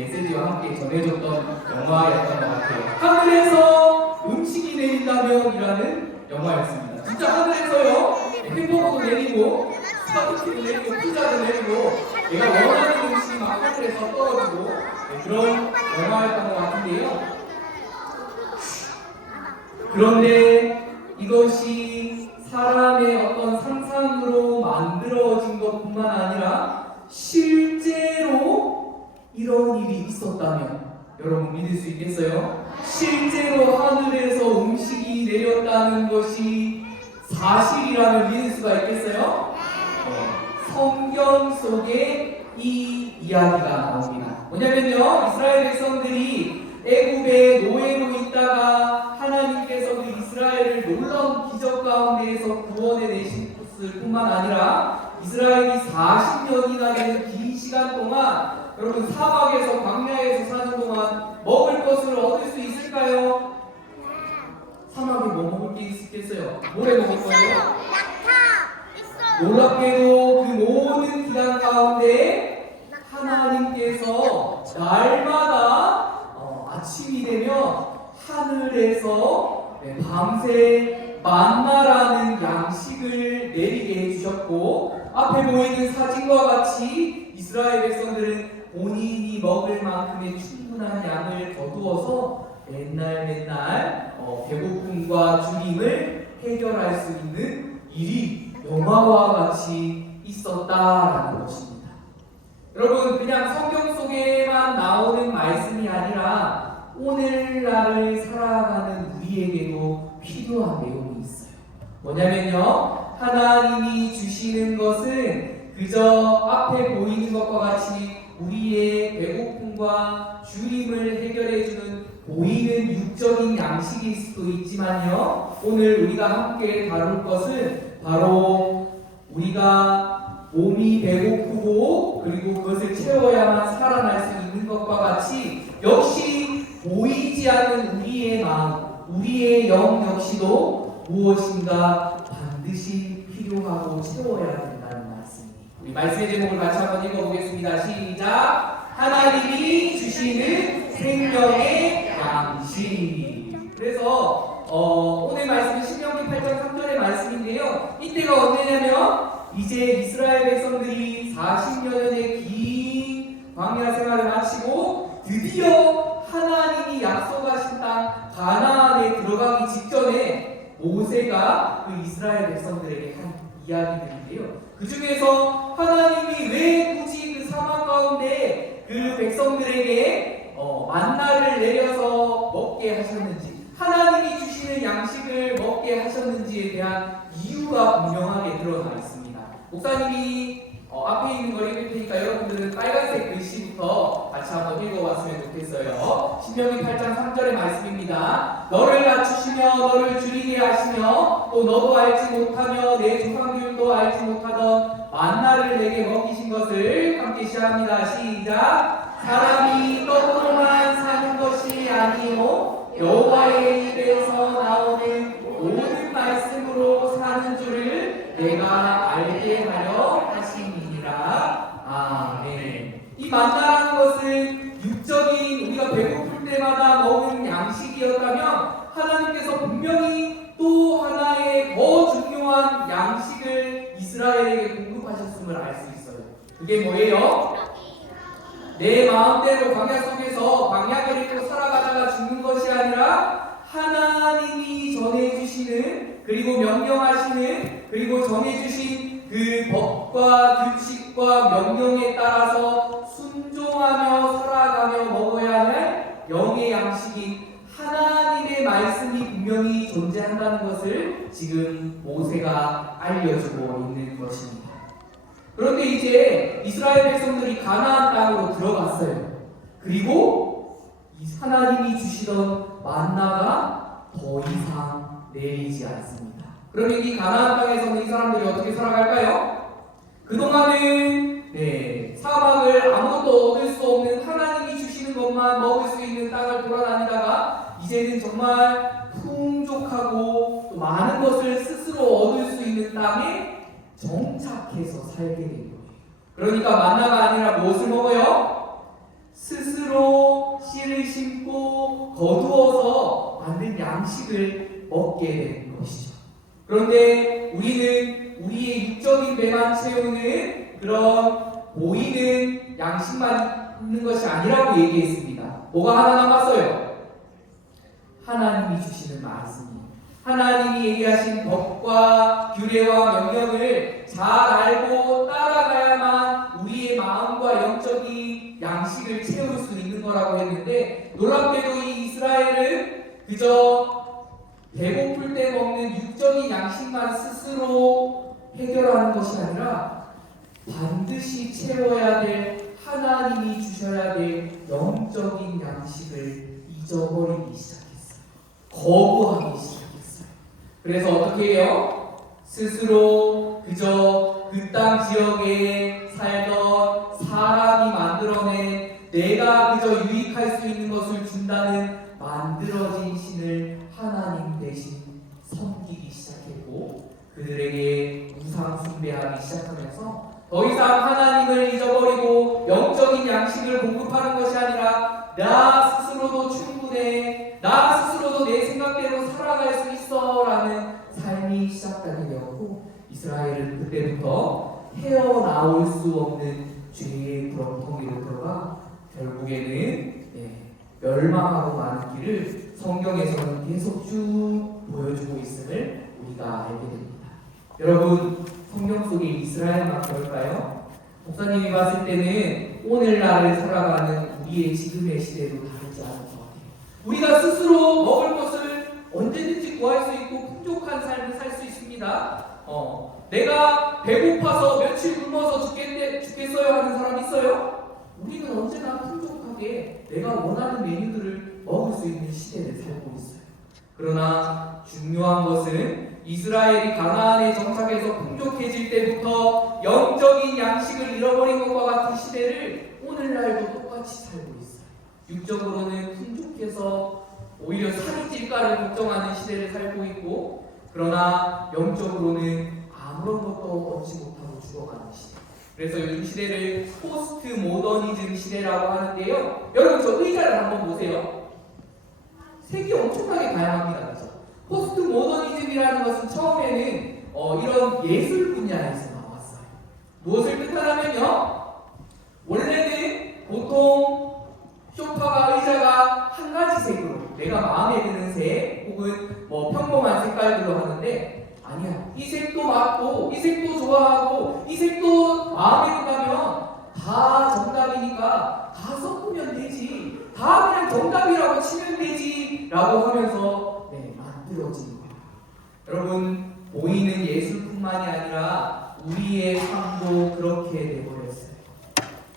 메시지와 함께 전해줬던 영화였던 것 같아요. 하늘에서 음식이 내린다면 이라는 영화였습니다. 진짜 하늘에서요, 햄버거도 내리고 스파게티도 내리고 피자도 내리고 내가 원하는 음식이 막 하늘에서 떨어지고 그런 영화였던 것 같은데요. 그런데 이것이 사람의 어떤 상상으로 만들어진 것뿐만 아니라 실제로 이런 일이 있었다면 여러분 믿을 수 있겠어요? 실제로 하늘에서 음식이 내렸다는 것이 사실이라면 믿을 수가 있겠어요? 성경 속에 이 이야기가 나옵니다. 뭐냐면요, 이스라엘 백성들이 애굽의 노예로 있다가 하나님께서 그 이스라엘을 놀라운 기적 가운데에서 구원해 내신 뿐만 아니라 이스라엘이 40년이나 되는 긴 시간 동안 여러분 사막에서 광야에서 사는 동안 먹을 것을 얻을 수 있을까요? 사막에 뭐 먹을 게 있겠어요? 뭐래 먹을 거예요? 놀랍게도 그 모든 기간 가운데 하나님께서 날마다 아침이 되면 하늘에서 밤새 만나라는 양식을 내리게 해주셨고, 앞에 보이는 사진과 같이 이스라엘 백성들은 본인이 먹을 만큼의 충분한 양을 거두어서 맨날 배고픔과 주림을 해결할 수 있는 일이 영화와 같이 있었다라는 것입니다. 여러분, 그냥 성경 속에만 나오는 말씀이 아니라 오늘날을 살아가는 우리에게도 필요한 내용이 있어요. 뭐냐면요, 하나님이 주시는 것은 그저 앞에 보이는 것과 같이 우리의 배고픔과 주림을 해결해주는 보이는 육적인 양식일 수도 있지만요, 오늘 우리가 함께 다룰 것은 바로 우리가 몸이 배고프고 그리고 그것을 채워야만 살아날 수 있는 것과 같이 역시 보이지 않는 우리의 마음, 우리의 영 역시도 무엇인가 반드시 필요하고 채워야 된다는 말씀입니다. 우리 말씀의 제목을 같이 한번 읽어보겠습니다. 시작! 하나님이 주시는 생명의 양식. 그래서 오늘 말씀은 신명기 8장 3절의 말씀인데요, 이때가 언제냐면 이제 이스라엘 백성들이 40여 년의 긴 광야 생활을 마치고 드디어 하나님이 약속하신 땅 가나안에 들어가기 직전에 모세가 그 이스라엘 백성들에게 한 이야기들인데요, 그 중에서 하나님이 왜 굳이 그 사막 가운데 그 백성들에게 만나를 내려서 먹게 하셨는지, 하나님이 주시는 양식을 먹게 하셨는지에 대한 이유가 분명하게 드러나 있습니다. 목사님이 앞에 있는 걸 읽을 테니까 여러분들은 빨간색 글씨부터 같이 한번 읽어봤으면 좋겠어요. 신명기 8장 3절의 말씀입니다. 너를 낮추시며 너를 줄이게 하시며 또 너도 알지 못하며 내 조상들도 알지 못하던 만나를 내게 먹이신 것을 함께 시작합니다. 시작! 사람이 떡으로만 사는 것이 아니요 여호와의 입에서 나오는 모든 말씀으로 사는 줄을 내가 알게 하려 하심이니라. 아멘. 이 만나라는 것은 육적인 우리가 배고플 때마다 먹은 양식이었다면 하나님께서 분명히 또 하나의 더 중요한 양식을 이스라엘에게 공급하셨음을 알 수 있어요. 그게 뭐예요? 내 마음대로 광야 속에서 광야를 입고 살아가다가 죽는 것이 아니라 하나님이 전해주시는, 그리고 명령하시는, 그리고 전해주신 그 법과 규칙과 명령에 따라서 순종하며 살아가며 먹어야 할 영의 양식인 하나님의 말씀이 분명히 존재한다는 것을 지금 모세가 알려주고 있는 것입니다. 그런데 이제 이스라엘 백성들이 가나안 땅으로 들어갔어요. 그리고 하나님이 주시던 만나가 더 이상 내리지 않습니다. 그러면 이 가나안 땅에서는 이 사람들이 어떻게 살아갈까요? 그동안은 사막을 아무것도 얻을 수 없는 하나님이 주시는 것만 먹을 수 있는 땅을 돌아다니다가 이제는 정말 풍족하고 또 많은 것을 스스로 얻을 수 있는 땅에 정착해서 살게 된 거예요. 그러니까 만나가 아니라 무엇을 먹어요? 스스로 거두어서 만든 양식을 먹게 되는 것이죠. 그런데 우리는 우리의 육적인 배만 채우는 그런 보이는 양식만 있는 것이 아니라고 얘기했습니다. 뭐가 하나 남았어요? 하나님이 주시는 말씀이, 하나님이 얘기하신 법과 규례와 명령을 잘 알고 따라가야만 우리의 마음과 영적인 양식을 채울 수 있는 거라고 했는데, 놀랍게도 이 이스라엘은 그저 배고플 때 먹는 육적인 양식만 스스로 해결하는 것이 아니라 반드시 채워야 될 하나님이 주셔야 될 영적인 양식을 잊어버리기 시작했어요. 거부하기 시작했어요. 그래서 어떻게 해요? 스스로 그저 그 땅 지역에 살던 사람이 만들어낸 내가 그저 유익할 수 있는 것을 준다는 만들어진 신을 하나님 대신 섬기기 시작했고, 그들에게 우상 숭배하기 시작하면서 더 이상 하나님을 잊어버리고 영적인 양식을 공급하는 것이 아니라 나 스스로도 충분해, 나 스스로도 내 생각대로 살아갈 수 있어 라는 삶이 시작하게 되었고, 이스라엘은 그때부터 헤어나올 수 없는 죄의 구렁텅이로 들어가 결국에는 멸망하고 마는 길을 성경에서는 계속 쭉 보여주고 있음을 우리가 알게 됩니다. 여러분, 성경 속에 이스라엘만 그럴까요? 목사님이 봤을 때는 오늘날을 살아가는 우리의 지금의 시대도 다르지 않은 것 같아요. 우리가 스스로 먹을 것을 언제든지 구할 수 있고 풍족한 삶을 살 수 있습니다. 내가 배고파서 며칠 굶어서 죽겠어요 하는 사람 있어요? 우리는 언제나 풍족하게 내가 원하는 메뉴들을 먹을 수 있는 시대를 살고 있어요. 그러나 중요한 것은 이스라엘이 가나안에 정착해서 풍족해질 때부터 영적인 양식을 잃어버린 것과 같은 시대를 오늘날도 똑같이 살고 있어요. 육적으로는 풍족해서 오히려 살이 찔까를 걱정하는 시대를 살고 있고, 그러나 영적으로는 아무런 것도 얻지 못하고 죽어가는 시대. 그래서 요즘 시대를 포스트 모더니즘 시대라고 하는데요. 여러분, 저 의자를 한번 보세요. 색이 엄청나게 다양합니다. 그렇죠? 포스트 모더니즘이라는 것은 처음에는 이런 예술 분야에서 나왔어요. 무엇을 뜻하냐면요, 원래는 보통 소파가, 의자가 한 가지 색으로 내가 마음에 드는 색 혹은 평범한 색깔들로 하는데, 아니야, 이 색도 맞고 이 색도 좋아하고 이 색도 마음에 든다면 다 정답이니까 다 섞으면 되지, 다 그냥 정답이라고 치면 되지 라고 하면서 만들어진 거예요. 여러분, 보이는 예술뿐만이 아니라 우리의 삶도 그렇게 돼버렸어요.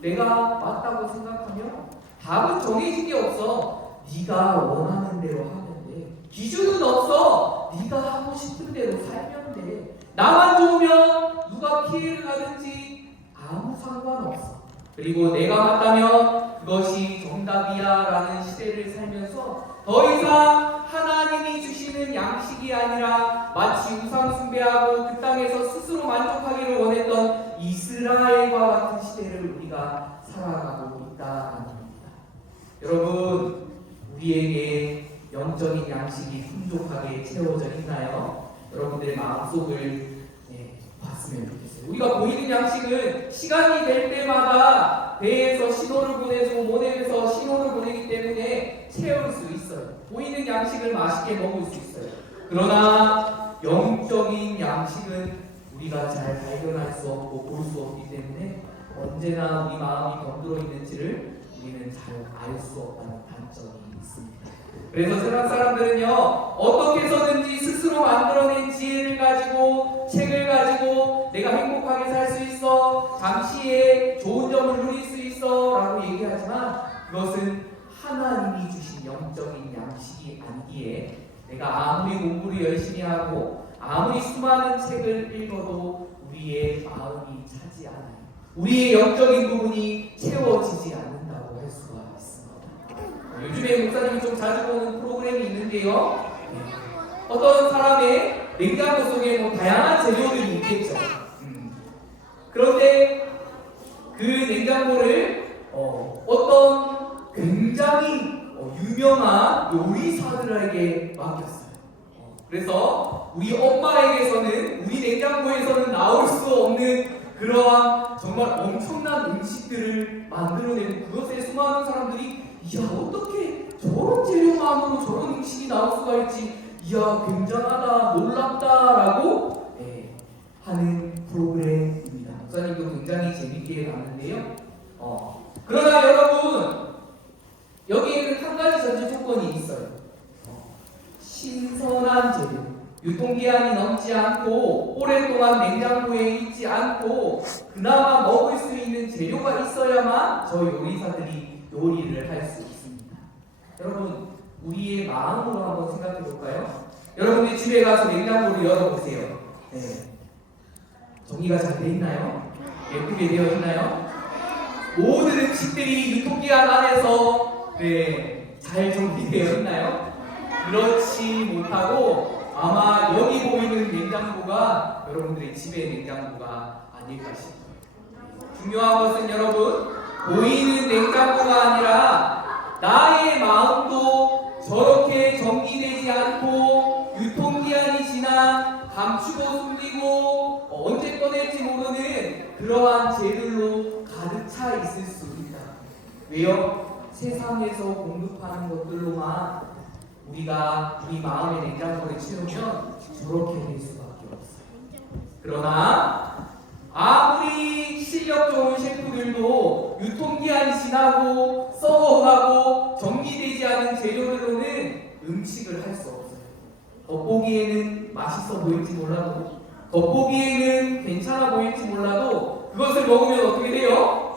내가 맞다고 생각하면 답은 정해진 게 없어. 네가 원하는 대로 하면 돼. 기준은 없어. 네가 하고 싶은 대로 살면 돼. 나만 좋으면 누가 피해를 가든지 아무 상관없어. 그리고 내가 맞다면 그것이 정답이야 라는 시대를 살면서 더 이상 하나님이 주시는 양식이 아니라 마치 우상 숭배하고 그 땅에서 스스로 만족하기를 원했던 이스라엘과 같은 시대를 우리가 살아가고 있다는 겁니다. 여러분, 우리에게 영적인 양식이 풍족하게 채워져 있나요? 여러분들의 마음속을 봤으면 좋겠어요. 우리가 보이는 양식은 시간이 될 때마다 배에서 신호를 보내고 모델에서 신호를 보내기 때문에 채울 수 있어요. 보이는 양식을 맛있게 먹을 수 있어요. 그러나 영적인 양식은 우리가 잘 발견할 수 없고 볼 수 없기 때문에 언제나 우리 마음이 병들어 있는지를 우리는 잘 알 수 없다는 단점이 있습니다. 그래서 세상 사람들은요, 어떻게 해서든지 스스로 만들어낸 지혜를 가지고, 책을 가지고 내가 행복하게 살 수 있어, 잠시의 좋은 점을 누릴 수 있어 라고 얘기하지만, 그것은 하나님이 주신 영적인 양식이 아니기에 내가 아무리 공부를 열심히 하고 아무리 수많은 책을 읽어도 우리의 마음이 차지 않아요. 우리의 영적인 부분이 채워지지 않는다고 할 수가 있습니다. 요즘에 목사님이 좀 자주 보는 프로그램이 있는데요, 어떤 사람의 냉장고 속에 다양한 재료들이 있겠죠. 그런데 그 냉장고를 어떤 굉장히 유명한 요리사들에게 맡겼어요. 그래서 우리 엄마에게서는, 우리 냉장고에서는 나올 수 없는 그러한 정말 엄청난 음식들을 만들어내고, 그것에 수많은 사람들이 이야, 어떻게 저런 재료만으로 저런 음식이 나올 수가 있지, 이야, 굉장하다, 놀랍다라고 하는 프로그램입니다. 목사님도 굉장히 재밌게 봤는데요. 그러나 여러분, 여기에는 한 가지 전제 조건이 있어요. 신선한 재료, 유통기한이 넘지 않고 오랫동안 냉장고에 있지 않고 그나마 먹을 수 있는 재료가 있어야만 저희 요리사들이 요리를 할 수 있습니다. 여러분, 우리의 마음으로 한번 생각해 볼까요? 여러분이 집에 가서 냉장고를 열어보세요. 정리가 잘 돼 있나요? 예쁘게 되어 있나요? 모든 음식들이 유통기한 안에서 잘 정리되어 있나요? 그렇지 못하고 아마 여기 보이는 냉장고가 여러분들의 집의 냉장고가 아닐까 싶어요. 중요한 것은 여러분, 보이는 냉장고가 아니라 나의 마음도 저렇게 정리되지 않고 유통기한이 지나 감추고 숨기고 언제 꺼낼지 모르는 그러한 재들로 가득 차 있을 수 있다. 왜요? 세상에서 공급하는 것들로만 우리가 우리 마음의 냉장고를 채우면 저렇게 될 수밖에 없어요. 그러나 아무리 실력 좋은 셰프들도 유통기한이 지나고 썩어가고 정리되지 않은 재료들로는 음식을 할 수 없어요. 겉보기에는 맛있어 보일지 몰라도, 겉보기에는 괜찮아 보일지 몰라도 그것을 먹으면 어떻게 돼요?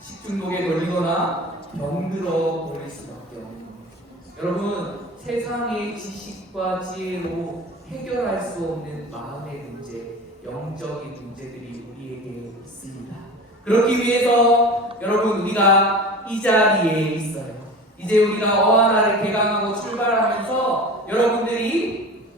식중독에 걸리거나 병들어 버릴 수밖에 없는 거예요. 여러분, 세상의 지식과 지혜로 해결할 수 없는 마음의 문제, 영적인 문제들이 우리에게 있습니다. 그렇기 위해서 여러분, 우리가 이 자리에 있어요. 이제 우리가 어하나를 개강하고 출발하면서 여러분들이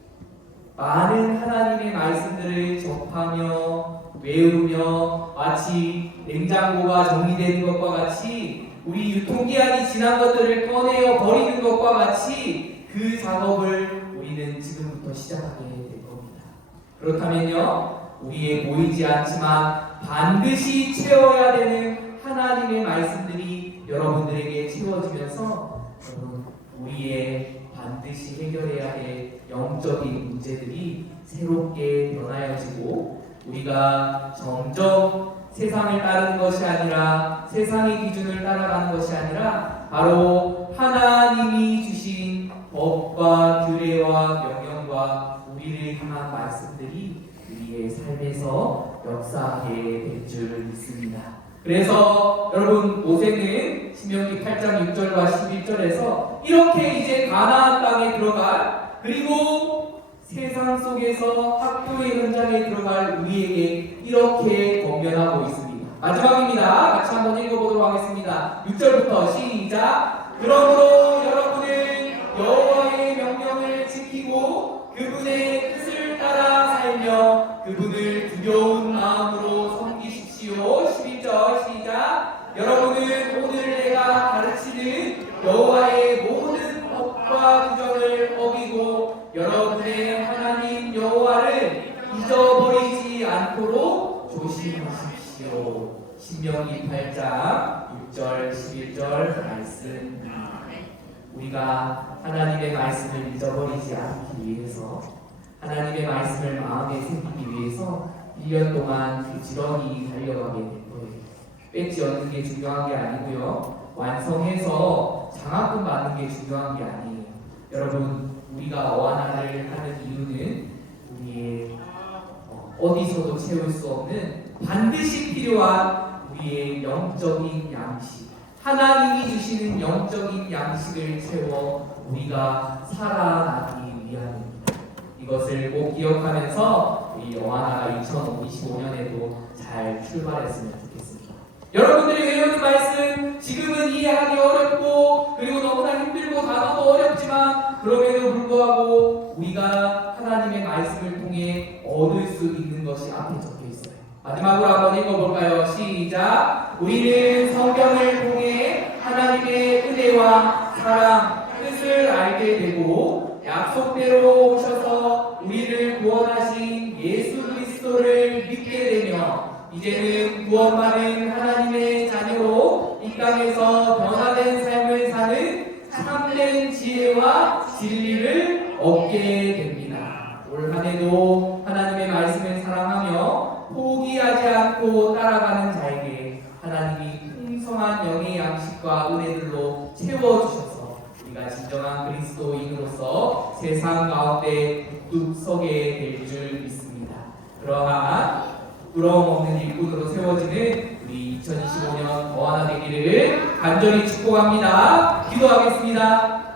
많은 하나님의 말씀들을 접하며 외우며 마치 냉장고가 정리되는 것과 같이 우리 유통기한이 지난 것들을 꺼내어 버리는 것과 같이 그 작업을 우리는 지금부터 시작하게 될 겁니다. 그렇다면요, 우리의 보이지 않지만 반드시 채워야 되는 하나님의 말씀들이 여러분들에게 채워지면서 우리의 반드시 해결해야 할 영적인 문제들이 새롭게 변하여지고, 우리가 점점 세상을 따르는 것이 아니라, 세상의 기준을 따라가는 것이 아니라 바로 하나님이 주신 법과 규례와 명령과 우리를 향한 말씀들이 우리의 삶에서 역사하게 될 줄 믿습니다. 그래서 여러분, 모세는 신명기 8장 6절과 11절에서 이렇게 이제 가나안 땅에 들어갈, 그리고 세상 속에서 학교의 현장에 들어갈 우리에게 이렇게 권면하고 있습니다. 마지막입니다. 같이 한번 읽어보도록 하겠습니다. 6절부터 시작. 그러므로 여러분은 여호와의 명령을 지키고 그분의 뜻을 따라 살며 그분을 두려운 마음으로 섬기십시오. 12절 시작. 여러분은 오늘 내가 가르치는 여호와의 모든 법과 규정을 어기고 여러분의 하나님 여호와를 잊어버리지 않도록 조심하십시오. 신명기 8장 6절 11절 말씀. 우리가 하나님의 말씀을 잊어버리지 않기 위해서, 하나님의 말씀을 마음에 새기기 위해서 1년 동안 부지런히 달려가게 될 거예요. 배지 얻는 게 중요한 게 아니고요, 완성해서 장학금 받는 게 중요한 게 아니에요. 여러분, 우리가 어하나를 하는 이유는 우리의 어디서도 채울 수 없는 반드시 필요한 우리의 영적인 양식, 하나님이 주시는 영적인 양식을 채워 우리가 살아나기 위함입니다. 이것을 꼭 기억하면서 우리 어하나가 2025년에도 잘 출발했으면 좋겠습니다. 여러분들이 외우는 말씀, 지금은 이해하기 어렵고 그리고 너무나 힘들고 단어도 어렵지만 그럼에도 불구하고 우리가 하나님의 말씀을 통해 얻을 수 있는 것이 앞에 적혀 있어요. 마지막으로 한번 읽어볼까요? 시작. 우리는 성경을 통해 하나님의 은혜와 사랑, 뜻을 알게 되고 약속대로 오셔서 우리를 구원하신 예수 그리스도를 믿게 되며 이제는 구원받은 하나님의 자녀로 이 땅에서 변화된 삶을 사는 참된 지혜와 진리를 얻게 됩니다. 올 한해도 하나님의 말씀을 사랑하며 포기하지 않고 따라가는 자에게 하나님이 풍성한 영의 양식과 은혜들로 채워주셔서 우리가 진정한 그리스도인으로서 세상 가운데 북뚝 서게 될 줄 믿습니다. 그러한 부러움 없는 일꾼으로 세워지는 우리 2025년 더 하나 되기를 간절히 축복합니다. 기도하겠습니다.